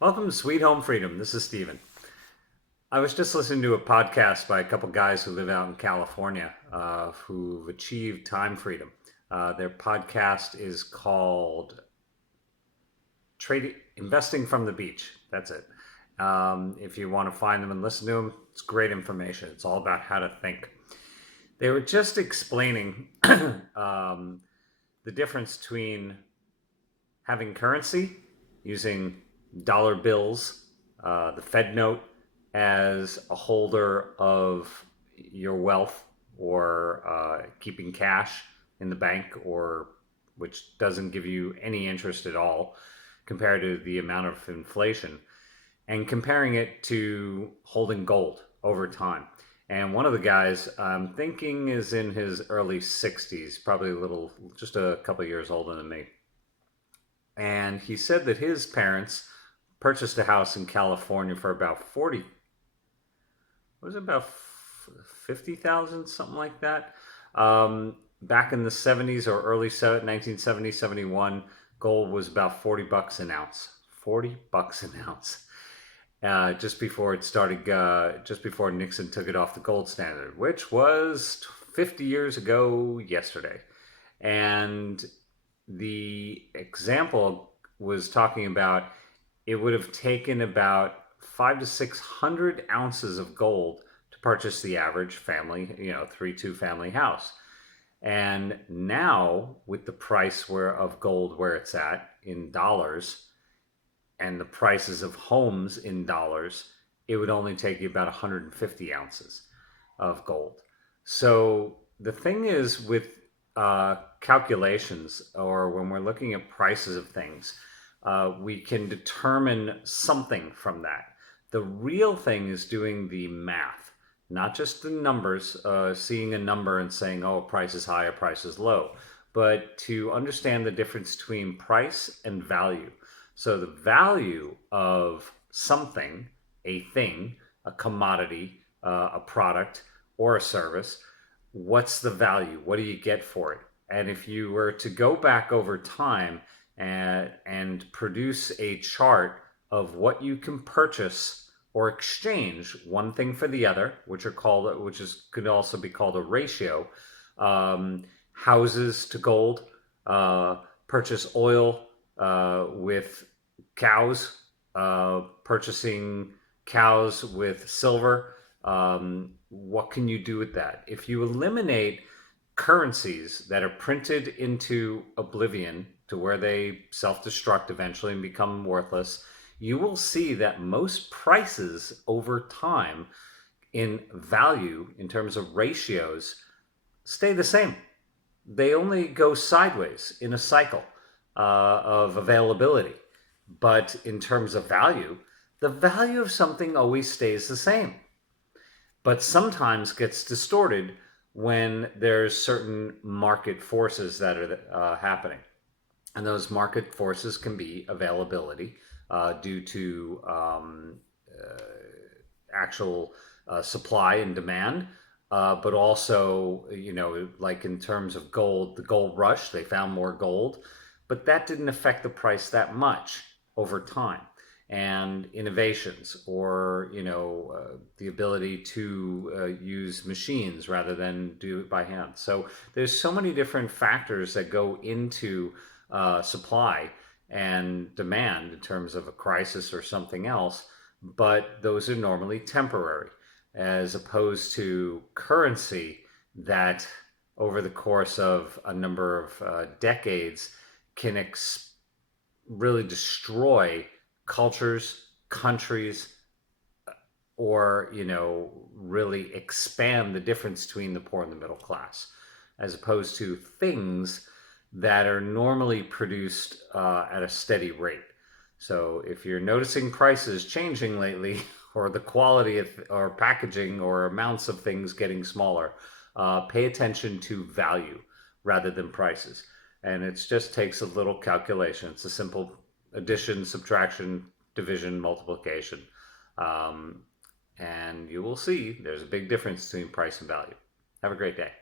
Welcome to Sweet Home Freedom. This is Steven. I was just listening to a podcast by a couple guys who live out in California who've achieved time freedom. Their podcast is called Trading Investing from the Beach. That's it. If you want to find them and listen to them, it's great information. It's all about how to think. They were just explaining the difference between having currency, using dollar bills, the Fed note as a holder of your wealth, or keeping cash in the bank, or which doesn't give you any interest at all compared to the amount of inflation, and comparing it to holding gold over time. And one of the guys I'm thinking is in his early 60s, probably a little, just a couple of years older than me. And he said that his parents purchased a house in California for about 40, was it about 50,000, something like that. Back in the 70s or early 1970, 71, gold was about 40 bucks an ounce. 40 bucks an ounce. Just before it started, just before Nixon took it off the gold standard, which was 50 years ago yesterday. And the example was talking about it would have taken about 5 to 600 ounces of gold to purchase the average family, 3-2 family house. And now, with the price of gold where it's at in dollars, and the prices of homes in dollars, it would only take you about 150 ounces of gold. So the thing is with calculations, or when we're looking at prices of things, we can determine something from that. The real thing is doing the math, not just the numbers, seeing a number and saying, oh, price is high or price is low, but to understand the difference between price and value. So the value of something, a thing, a commodity, a product, or a service, what's the value? What do you get for it? And if you were to go back over time and produce a chart of what you can purchase or exchange one thing for the other, could also be called a ratio. Houses to gold, purchase oil with cows, purchasing cows with silver. What can you do with that? If you eliminate currencies that are printed into oblivion to where they self-destruct eventually and become worthless, you will see that most prices over time in value, in terms of ratios, stay the same. They only go sideways in a cycle of availability. But in terms of value, the value of something always stays the same, but sometimes gets distorted when there's certain market forces that are happening. And those market forces can be availability due to actual supply and demand, but also, like in terms of gold, the gold rush, they found more gold, but that didn't affect the price that much over time. And innovations, or the ability to use machines rather than do it by hand. So there's so many different factors that go into supply and demand in terms of a crisis or something else, but those are normally temporary, as opposed to currency that over the course of a number of decades can really destroy cultures, countries, or really expand the difference between the poor and the middle class, as opposed to things that are normally produced at a steady rate. So if you're noticing prices changing lately, or the quality of or packaging or amounts of things getting smaller, pay attention to value rather than prices. And it just takes a little calculation. It's a simple addition, subtraction, division, multiplication. And you will see there's a big difference between price and value. Have a great day.